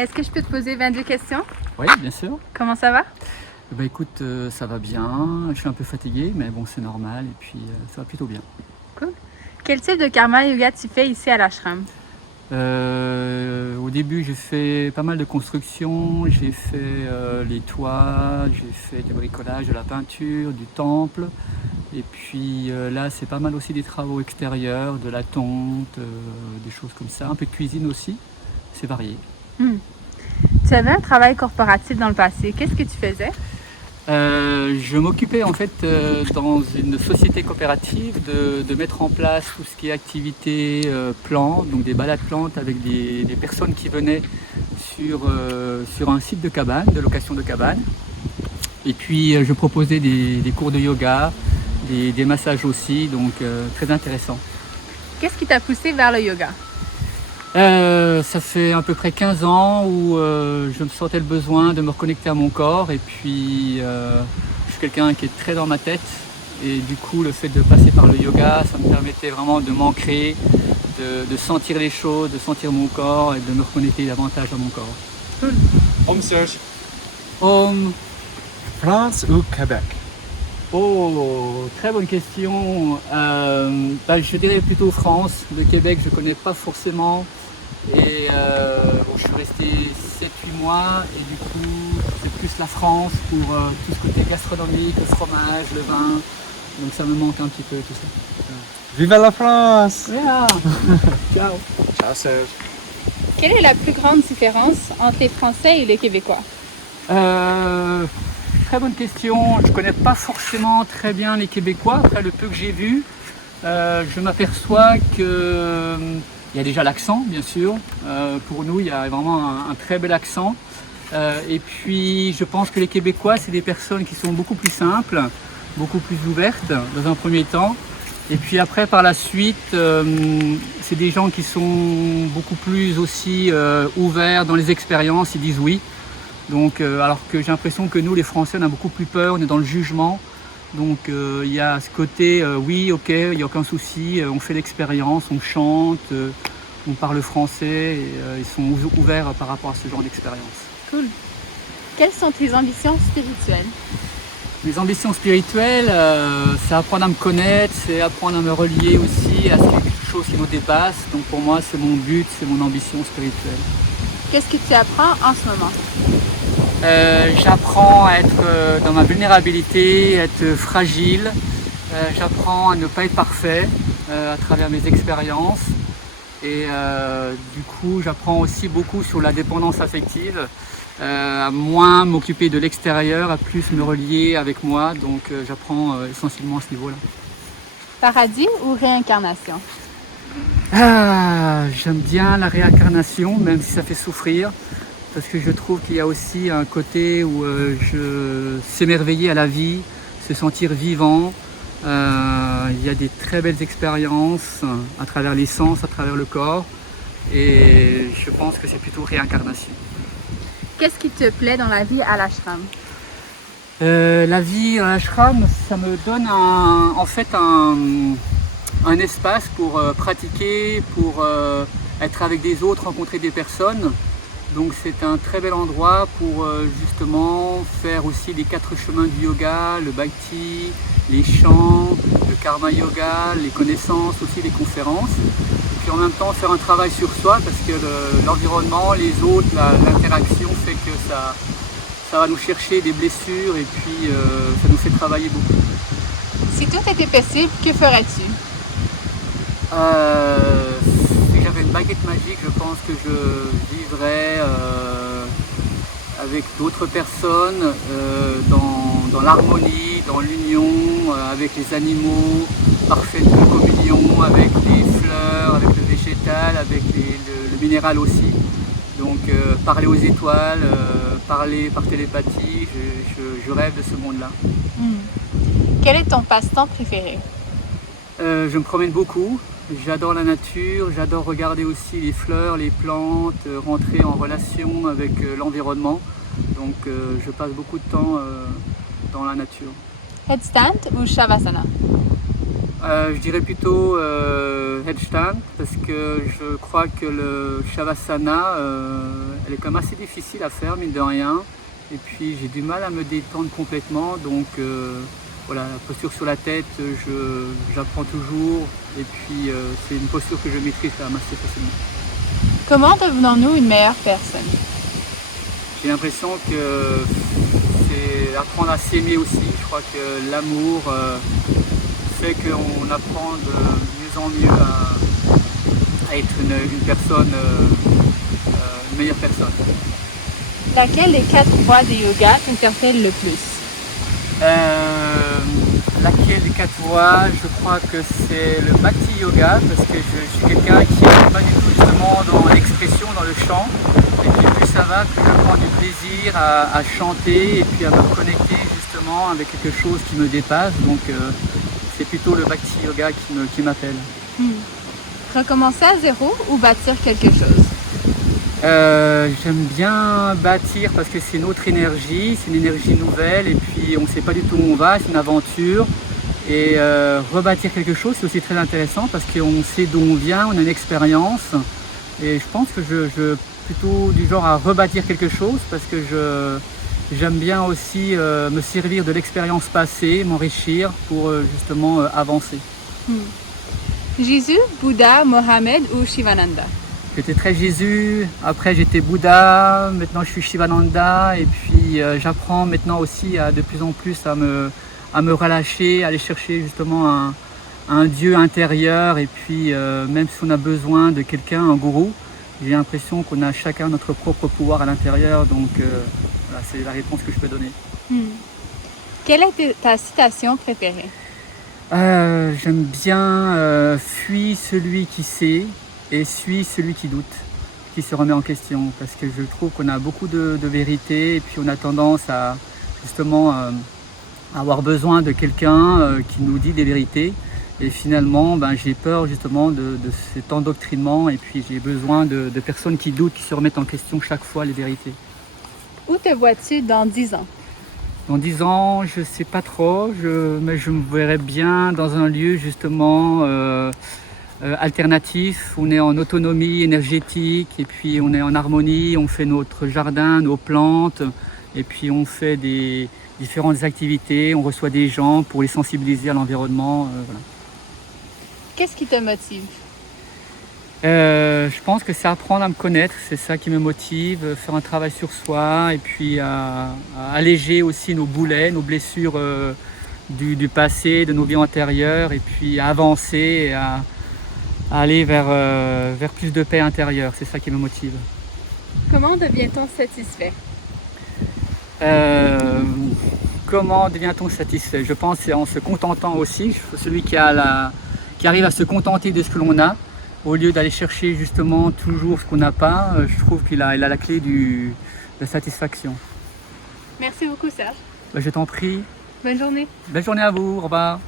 Est-ce que je peux te poser 22 questions? Oui, bien sûr. Comment ça va? Bah écoute, ça va bien. Je suis un peu fatigué, mais bon, c'est normal. Et puis, ça va plutôt bien. Cool. Quel type de karma yoga tu fais ici à l'ashram? Au début, j'ai fait pas mal de construction. J'ai fait les toits, j'ai fait du bricolage, de la peinture, du temple. Et puis là, c'est pas mal aussi des travaux extérieurs, de la tonte, des choses comme ça. Un peu de cuisine aussi. C'est varié. Tu avais un travail corporatif dans le passé. Qu'est-ce que tu faisais? Je m'occupais en fait dans une société coopérative de mettre en place tout ce qui est activité plantes, donc des balades plantes avec des personnes qui venaient sur un site de cabane, de location de cabane. Et puis je proposais des cours de yoga, des massages aussi, donc très intéressant. Qu'est-ce qui t'a poussé vers le yoga? Ça fait à peu près 15 ans où je me sentais le besoin de me reconnecter à mon corps et puis je suis quelqu'un qui est très dans ma tête et du coup le fait de passer par le yoga ça me permettait vraiment de m'ancrer, de sentir les choses, de sentir mon corps et de me reconnecter davantage à mon corps. Home Serge, Om. France ou Québec? Oh, très bonne question. Je dirais plutôt France. Le Québec, je ne connais pas forcément. Et bon, je suis resté 7-8 mois et du coup, c'est plus la France pour tout ce côté gastronomique, le fromage, le vin. Donc ça me manque un petit peu tout ça. Vive la France! Yeah. Ciao. Ciao Serge. Quelle est la plus grande différence entre les Français et les Québécois? Très bonne question. Je ne connais pas forcément très bien les Québécois. Après le peu que j'ai vu, je m'aperçois que il y a déjà l'accent, bien sûr. Pour nous, il y a vraiment un très bel accent. Et puis, je pense que les Québécois, c'est des personnes qui sont beaucoup plus simples, beaucoup plus ouvertes dans un premier temps. Et puis après, par la suite, c'est des gens qui sont beaucoup plus aussi ouverts dans les expériences. Ils disent oui. Donc, alors que j'ai l'impression que nous, les Français, on a beaucoup plus peur, on est dans le jugement. Donc, il y a ce côté, oui, ok, il n'y a aucun souci, on fait l'expérience, on chante, on parle français, et ils sont ouverts par rapport à ce genre d'expérience. Cool. Quelles sont tes ambitions spirituelles? Mes ambitions spirituelles, c'est apprendre à me connaître, c'est apprendre à me relier aussi à quelque chose qui nous dépasse. Donc, pour moi, c'est mon but, c'est mon ambition spirituelle. Qu'est-ce que tu apprends en ce moment? J'apprends à être dans ma vulnérabilité, à être fragile. J'apprends à ne pas être parfait à travers mes expériences. Et du coup, j'apprends aussi beaucoup sur la dépendance affective, à moins m'occuper de l'extérieur, à plus me relier avec moi. Donc j'apprends essentiellement à ce niveau-là. Paradis ou réincarnation? J'aime bien la réincarnation, même si ça fait souffrir. Parce que je trouve qu'il y a aussi un côté où s'émerveiller à la vie, se sentir vivant. Il y a des très belles expériences à travers les sens, à travers le corps. Et je pense que c'est plutôt réincarnation. Qu'est-ce qui te plaît dans la vie à l'ashram? La vie à l'ashram, ça me donne en fait un espace pour pratiquer, pour être avec des autres, rencontrer des personnes. Donc c'est un très bel endroit pour justement faire aussi les 4 chemins du yoga, le bhakti, les chants, le karma yoga, les connaissances, aussi les conférences. Et puis en même temps faire un travail sur soi parce que l'environnement, les autres, l'interaction fait que ça va nous chercher des blessures et puis ça nous fait travailler beaucoup. Si tout était possible, que ferais-tu? Si j'avais une baguette magique, je pense que je vivrais avec d'autres personnes dans l'harmonie, dans l'union, avec les animaux, parfaite communion avec les fleurs, avec le végétal, avec le minéral aussi. Donc parler aux étoiles, parler par télépathie, je rêve de ce monde-là. Quel est ton passe-temps préféré? Je me promène beaucoup. J'adore la nature, j'adore regarder aussi les fleurs, les plantes, rentrer en relation avec l'environnement. Donc je passe beaucoup de temps dans la nature. Headstand ou Shavasana? Je dirais plutôt headstand parce que je crois que le Shavasana, elle est quand même assez difficile à faire, mine de rien. Et puis j'ai du mal à me détendre complètement, donc voilà, la posture sur la tête, j'apprends toujours. Et puis c'est une posture que je maîtrise quand même assez facilement. Comment devenons-nous une meilleure personne? J'ai l'impression que c'est apprendre à s'aimer aussi. Je crois que l'amour fait qu'on apprend de mieux en mieux à être une personne, une meilleure personne. Laquelle des 4 voies de yoga t'interpelle le plus? Laquelle des 4 voies? Je crois que c'est le Bhakti Yoga parce que je suis quelqu'un qui n'est pas du tout justement dans l'expression, dans le chant. Et puis plus ça va, plus je prends du plaisir à chanter et puis à me connecter justement avec quelque chose qui me dépasse. Donc c'est plutôt le Bhakti Yoga qui m'appelle. Recommencer à zéro ou bâtir quelque chose? J'aime bien bâtir parce que c'est une autre énergie, c'est une énergie nouvelle et puis on ne sait pas du tout où on va, c'est une aventure. Et rebâtir quelque chose, c'est aussi très intéressant parce qu'on sait d'où on vient, on a une expérience. Et je pense que je suis plutôt du genre à rebâtir quelque chose parce que j'aime bien aussi me servir de l'expérience passée, m'enrichir pour justement avancer. Jésus, Bouddha, Mohamed ou Shivananda? J'étais très Jésus, après j'étais Bouddha, maintenant je suis Shivananda et puis j'apprends maintenant aussi de plus en plus à me relâcher, à aller chercher justement un Dieu intérieur et puis même si on a besoin de quelqu'un, un gourou, j'ai l'impression qu'on a chacun notre propre pouvoir à l'intérieur, donc voilà, c'est la réponse que je peux donner. Quelle est ta citation préférée? J'aime bien fuis celui qui sait et suis celui qui doute, qui se remet en question, parce que je trouve qu'on a beaucoup de vérité et puis on a tendance à justement avoir besoin de quelqu'un qui nous dit des vérités et finalement j'ai peur justement de cet endoctrinement et puis j'ai besoin de personnes qui doutent, qui se remettent en question chaque fois les vérités. Où te vois-tu dans 10 ans? Dans 10 ans, je ne sais pas trop, mais je me verrais bien dans un lieu justement alternatif, on est en autonomie énergétique et puis on est en harmonie, on fait notre jardin, nos plantes et puis on fait des différentes activités, on reçoit des gens pour les sensibiliser à l'environnement. Voilà. Qu'est-ce qui te motive? Je pense que c'est apprendre à me connaître, c'est ça qui me motive, faire un travail sur soi et puis à alléger aussi nos boulets, nos blessures du passé, de nos vies antérieures et puis à avancer et à aller vers plus de paix intérieure, c'est ça qui me motive. Comment devient-on satisfait? Comment devient-on satisfait? Je pense que c'est en se contentant aussi, celui qui arrive à se contenter de ce que l'on a, au lieu d'aller chercher justement toujours ce qu'on n'a pas, je trouve qu'il a la clé de la satisfaction. Merci beaucoup Serge. Je t'en prie. Bonne journée. Belle journée à vous, au revoir.